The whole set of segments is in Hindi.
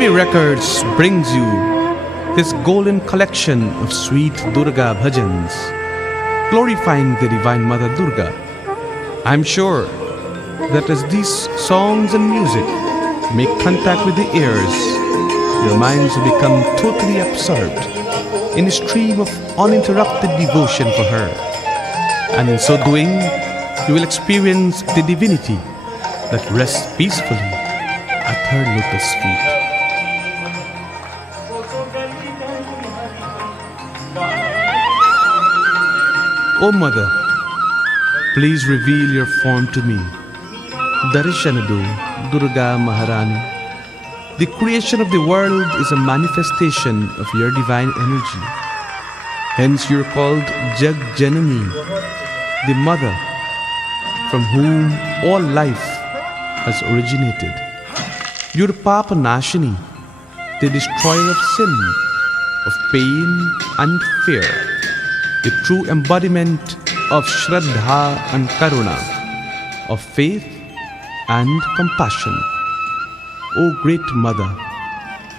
Bobby Records brings you this golden collection of sweet Durga bhajans, glorifying the Divine Mother Durga. I'm sure that as these songs and music make contact with the ears, your minds will become totally absorbed in a stream of uninterrupted devotion for her. And in so doing, you will experience the divinity that rests peacefully at her lotus feet. O Mother, please reveal your form to me. Darshanadu, Durga Maharani. The creation of the world is a manifestation of your divine energy. Hence you are called Jag Janani, the mother from whom all life has originated. You are Papa Nashini, the destroyer of sin, of pain and fear, the true embodiment of Shraddha and Karuna, of faith and compassion. O great Mother,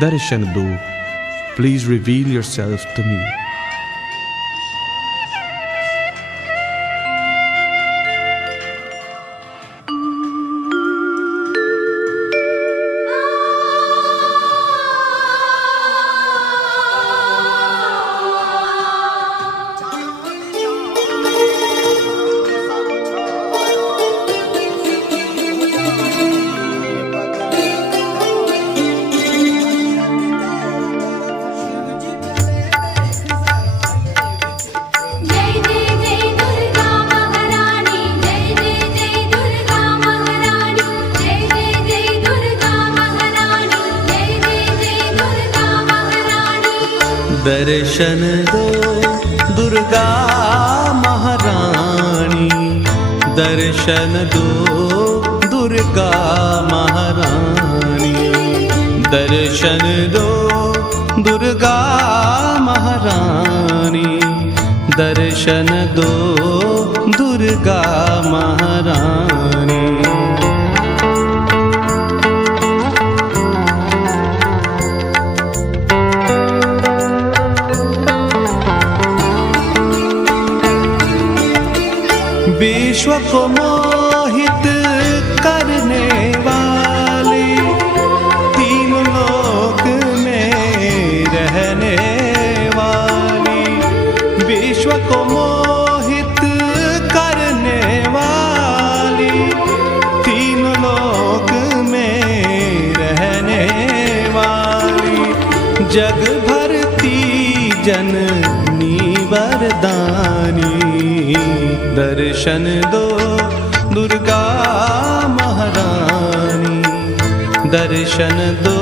Darshanadu, please reveal yourself to me. दर्शन दो दुर्गा महारानी, दर्शन दो दुर्गा महारानी, दर्शन दो दुर्गा महारानी, दर्शन दो दुर्गा महारानी। विश्व को मोहित करने वाली, तीन लोक में रहने वाली, विश्व को मोहित करने वाली, तीन लोक में रहने वाली, जग भरती जननी वरदानी। दर्शन दो दुर्गा महारानी, दर्शन दो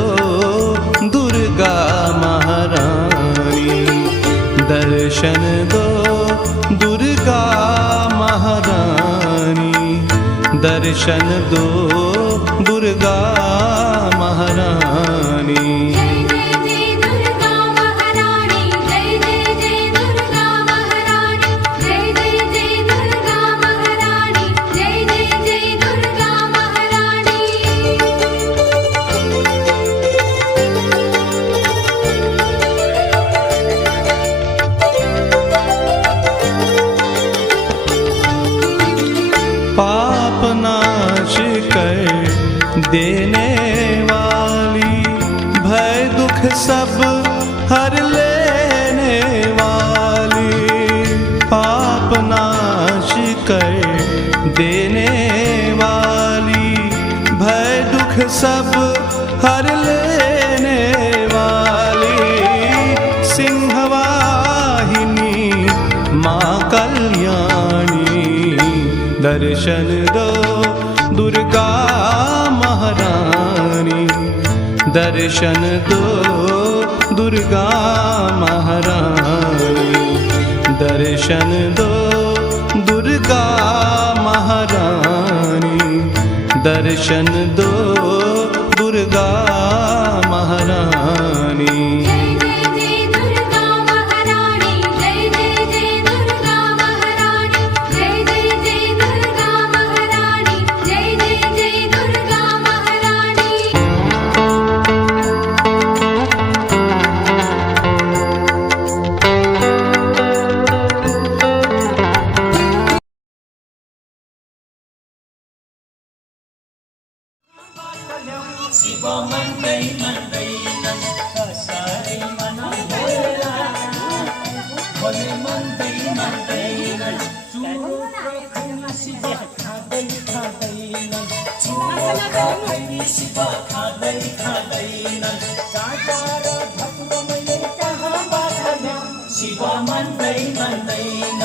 दुर्गा महारानी, दर्शन दो दुर्गा महारानी, दर्शन दो दुर्गा महारानी। पाप नाश कर देने वाली, भय दुख सब हर लेने वाली, पाप नाश कर देने वाली, भय दुख सब हर लेने वाली, सिंहवाहिनी माँ कल्याणी। दर्शन दो दुर्गा महारानी, दर्शन दो दुर्गा महारानी, दर्शन दो दुर्गा महारानी, दर्शन दो दुर्गा महारानी। शिवा मान्दैन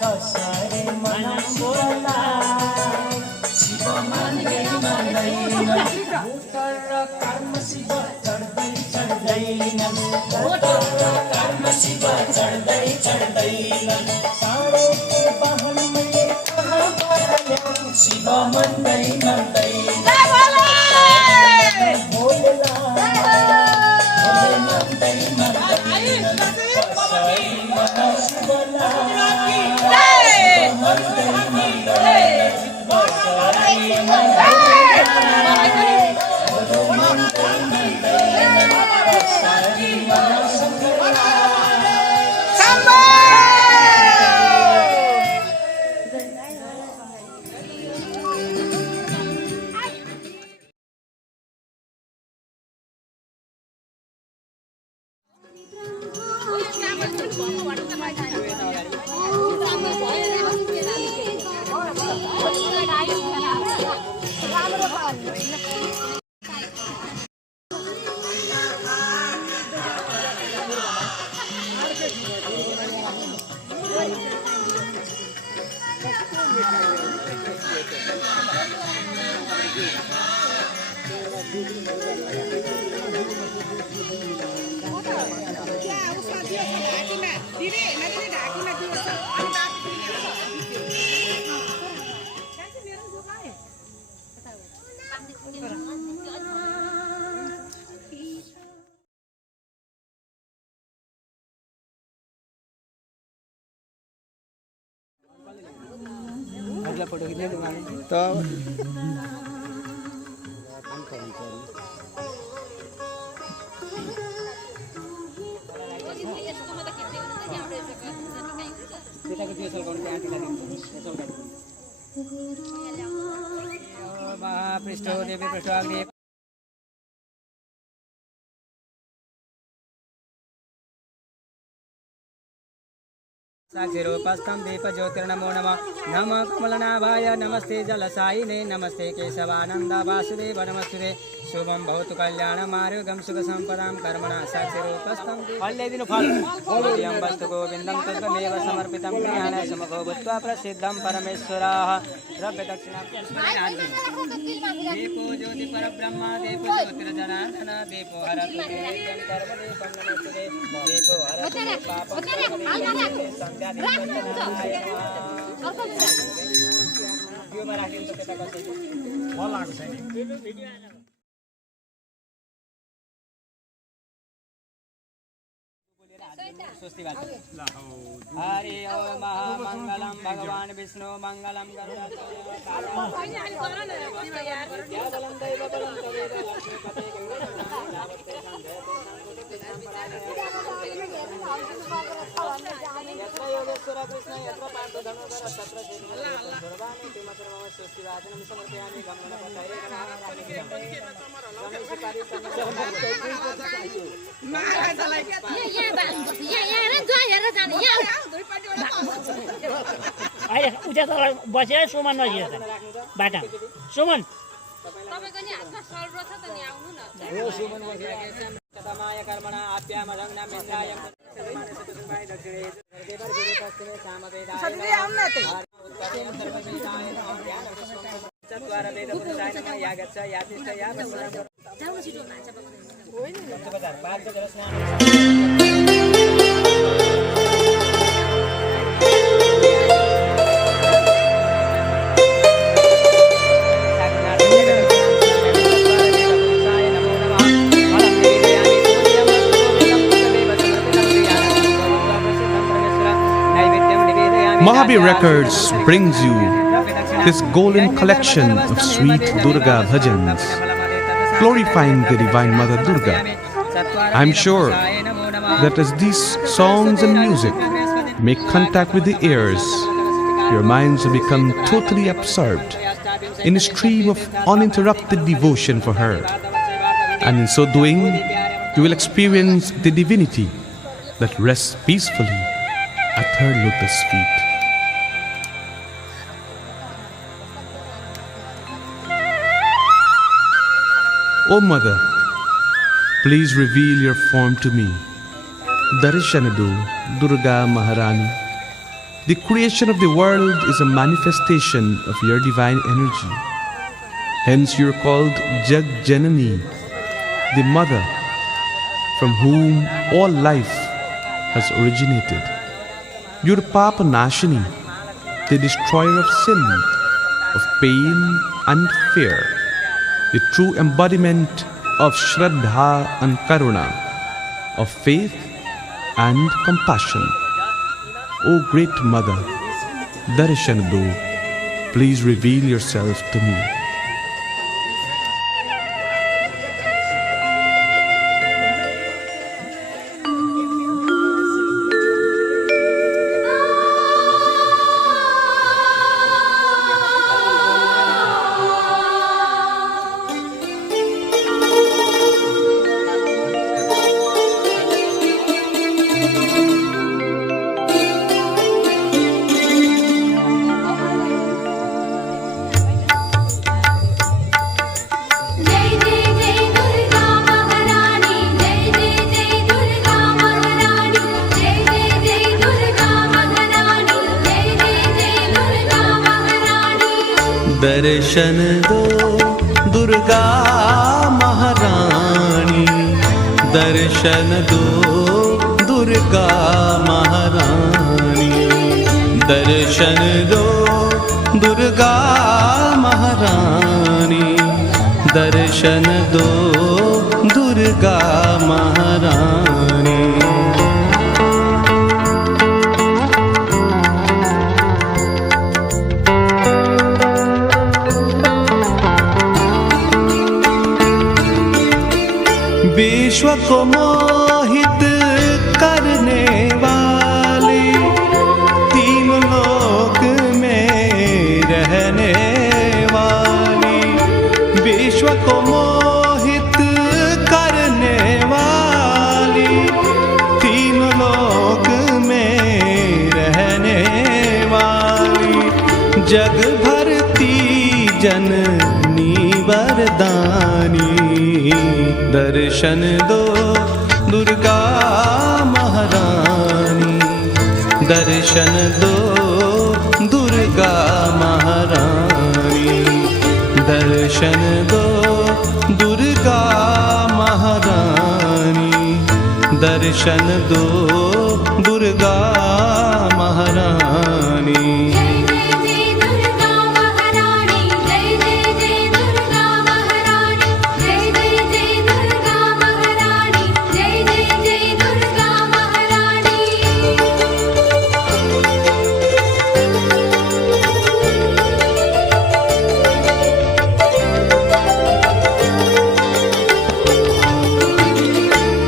कसरी मनाउँ शिव मान्दैन भोटर र कर्म शिव चढ्दैनन् भोटर र कर्म शिव चढ्दैनन् साँडोको वाहन मैले कहाँबाट ल्याऊँ शिव मान्दैन महापृष्ठो देवी पृष्ठाग्नि साक्षिरूपस्थं दीपज्योतिर्नमो नमः नमः कमलनाभाय नमस्ते जलसायिने नमस्ते केशवानन्द वासुदेव नमस्ते शुभं भवतु कल्याणमारोग्यं सुखसम्पदां कर्मणा साक्षिरूपस्थं फल्यं वस्तु गोविन्दं तुभ्यमेव समर्पितं ज्ञानाय समगो भूत्वा प्रसिद्धं परमेश्वराः द्रव्यदक्षिणा दीपो ज्योति परब्रह्म दीपो ज्योतिर्जनार्दन दीपो हरतु नित्यं कर्मदीपं नमस्ते दीपो हरतु पापं हरि ओम महामंगलम भगवान विष्णु मंगलम अहिले उता तल बसेर सुमन नजिक बाटा सुमन तपाईको नि हातमा सल्रो छ त नि आउनु न ओ सुमन बसिरहेको छ कतमाय कर्मणा आप्यामधंना मिन्द्राय दक्षिणे पश्चिमे सामवेदाय चत्वार वेदपुरुषाय नमः या गच्छ या तिष्ठ या वसनं जाउन छिटो मान्छ Mahabir Records brings you this golden collection of sweet Durga bhajans, glorifying the Divine Mother Durga. I'm sure that as these songs and music make contact with the ears, your minds will become totally absorbed in a stream of uninterrupted devotion for her. And in so doing, you will experience the divinity that rests peacefully at her lotus feet. O Mother, please reveal your form to me. Darshanadu, Durga Maharani. The creation of the world is a manifestation of your divine energy. Hence you are called Jag Janani, the mother from whom all life has originated. You are Papa Nashini, the destroyer of sin, of pain and fear, the true embodiment of Shraddha and Karuna, of faith and compassion. O great mother, Darshanadu, please reveal yourself to me. दर्शन दो दुर्गा महारानी, दर्शन दो दुर्गा महारानी, दर्शन दो दुर्गा महारानी, दर्शन दो दुर्गा महारानी। विश्व को मोहित करने वाली, तीन लोक में रहने वाली, विश्व को मोहित करने वाली, तीन लोक में रहने वाली, जग भरती जननी वरदानी। दर्शन दो दुर्गा महारानी, दर्शन दो दुर्गा महारानी, दर्शन दो दुर्गा महारानी, दर्शन दो दुर्गा महारानी।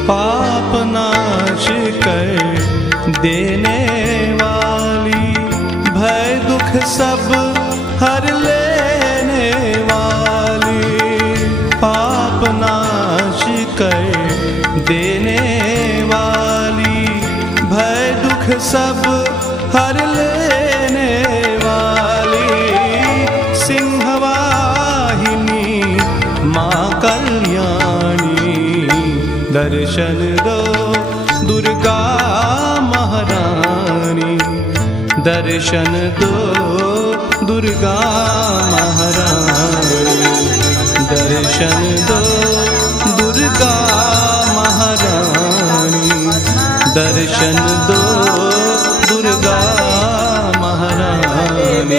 पाप नाश कर देने वाली, भय दुख सब हर लेने वाली, पाप नाश कर देने वाली, भय दुख सब हर लेने वाली, सिंहवाहिनी माँ कल्याणी। दर्शन दो दुर्गा महारानी, दर्शन दो दुर्गा महारानी, दर्शन दो दुर्गा महारानी, दर्शन दो दुर्गा महारानी।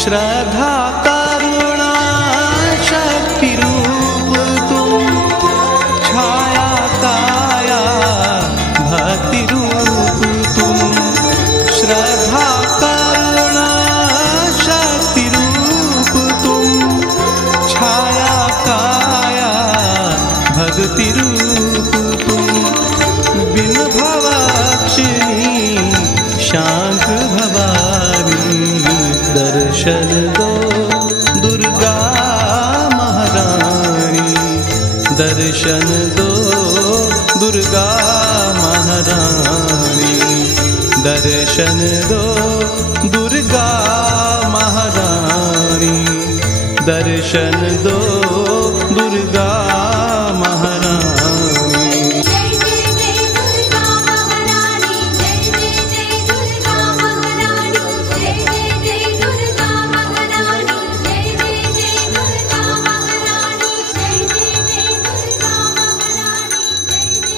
श्रद्धा करुणा शक्ति रूप तुम, छाया काया भक्ति रूप तुम, श्रद्धा करुणा शक्ति रूप तुम, छाया काया भक्ति रूप तुम, बिन भवक्षिणी शांत भवानी। दर्शन दो दुर्गा महारानी, दर्शन दो दुर्गा महारानी, दर्शन दो दुर्गा महारानी, दर्शन दो दुर्गा महारानी। जय जय जय दुर्गा महारानी, जय जय जय दुर्गा महारानी, जय जय जय दुर्गा महारानी, जय जय जय दुर्गा महारानी, जय जय जय दुर्गा महारानी, जय जय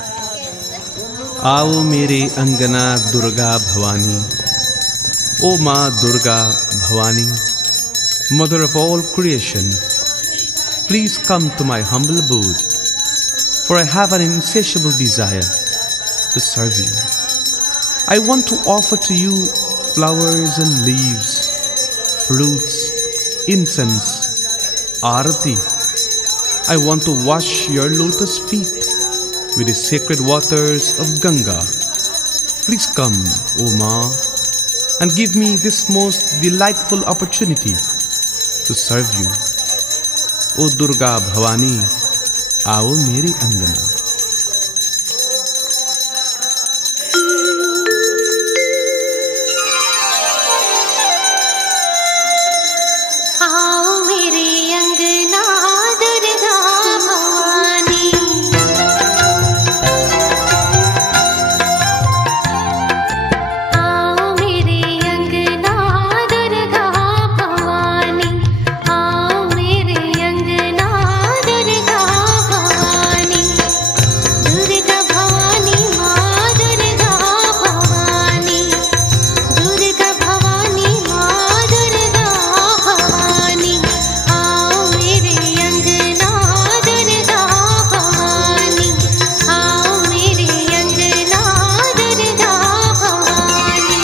जय आओ मेरे अंगना दुर्गा भवानी, O माँ Durga Bhavani, mother of all creation, please come to my humble abode, for I have an insatiable desire to serve you. I want to offer to you flowers and leaves, fruits, incense, arati. I want to wash your lotus feet with the sacred waters of Ganga. Please come, O Ma, and give me this most delightful opportunity to serve you. O Durga Bhavani, आओ मेरे अंगना। आओ मेरे अंगना दुर्गा भवानी, आओ मेरे अंगना दुर्गा भवानी, आओ मेरे अंगना दुर्गा भवानी, दुर्गा भवानी माँ दुर्गा भवानी, दुर्गा भवानी माँ दुर्गा भवानी, आओ मेरे अंगना दुर्गा भवानी, आओ मेरे अंगना दुर्गा भवानी।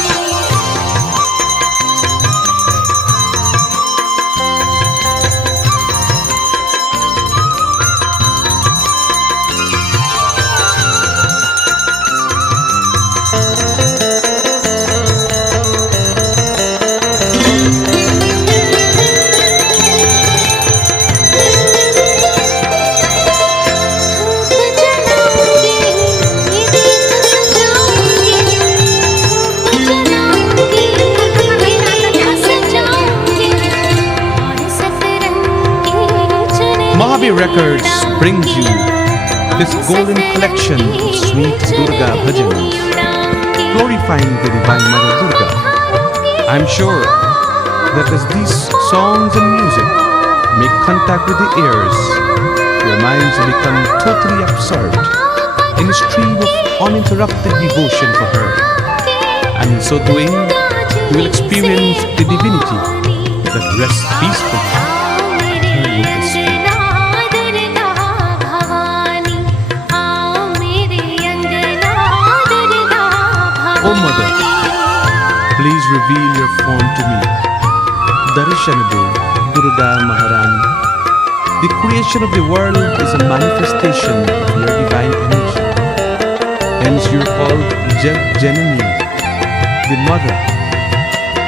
धूप जलाऊंगी, दीप सजाऊंगी, धूप जलाऊंगी, दीप सजाऊंगी, और सतरंगी चुनरी Mahavi Records brings you this golden collection of sweet Durga bhajans, glorifying the Divine Mother Durga. I'm sure that as these songs and music make contact with the ears, your minds will become totally absorbed in a stream of uninterrupted devotion for her. And in so doing, you will experience the divinity that rests peacefully at her lotus feet. O Mother, please reveal your form to me. Darshanadu Durga Maharani. The creation of the world is a manifestation of your divine energy. Hence you are called Jag Janani, the mother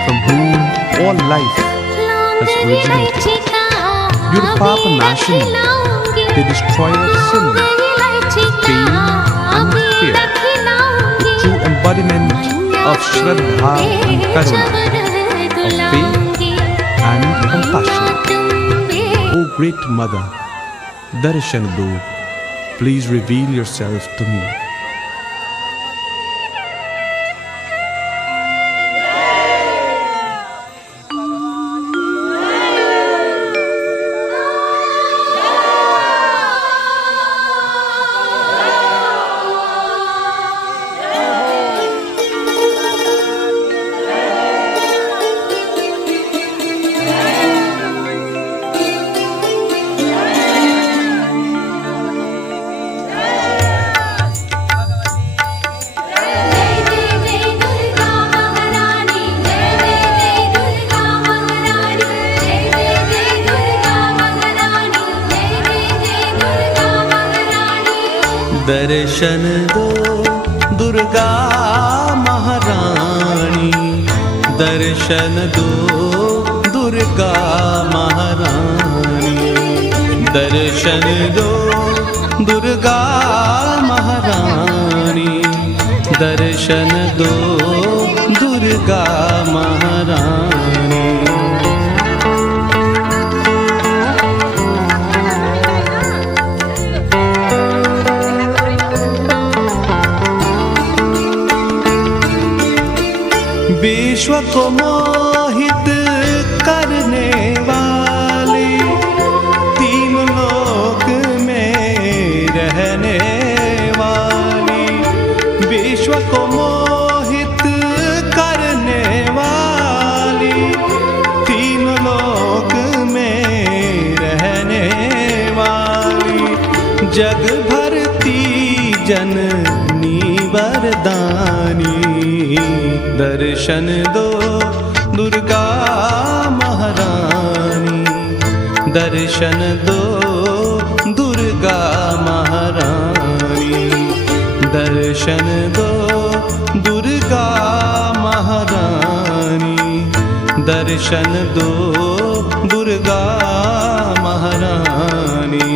from whom all life has originated. You are Papa Nashini, the destroyer of sin, pain and fear, the true embodiment of Shraddha and Karuna, of faith and compassion. O great Mother, Darshanadu, please reveal yourself to me. दर्शन दो दुर्गा महारानी, दर्शन दो दुर्गा महारानी, दर्शन दो दुर्गा महारानी, दर्शन दो दुर्गा महारानी। विश्व को मोहित करने वाली, तीन लोक में रहने वाली, विश्व को मोहित करने वाली, तीन लोक में रहने वाली, जग भरती जननी वरदानी, दर्शन दो दुर्गा महारानी, दर्शन दो दुर्गा महारानी, दर्शन दो दुर्गा महारानी, दर्शन दो दुर्गा महारानी।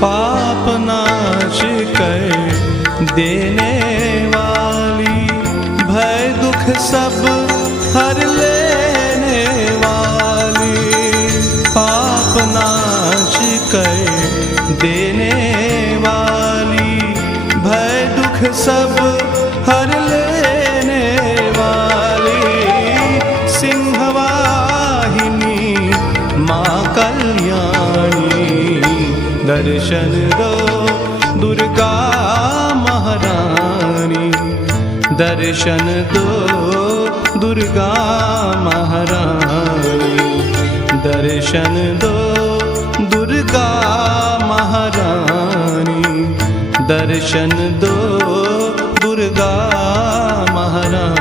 पाप नाश कर देने वाली, भय दुख सब हर लेने वाली, पाप नाश कर देने वाली, भय दुख सब हर लेने वाली, सिंहवाहिनी माँ कल्याणी, दर्शन दो दुर्गा महारानी, दर्शन दो दुर्गा महारानी, दर्शन दो दुर्गा महारानी, दर्शन दो दुर्गा महारानी।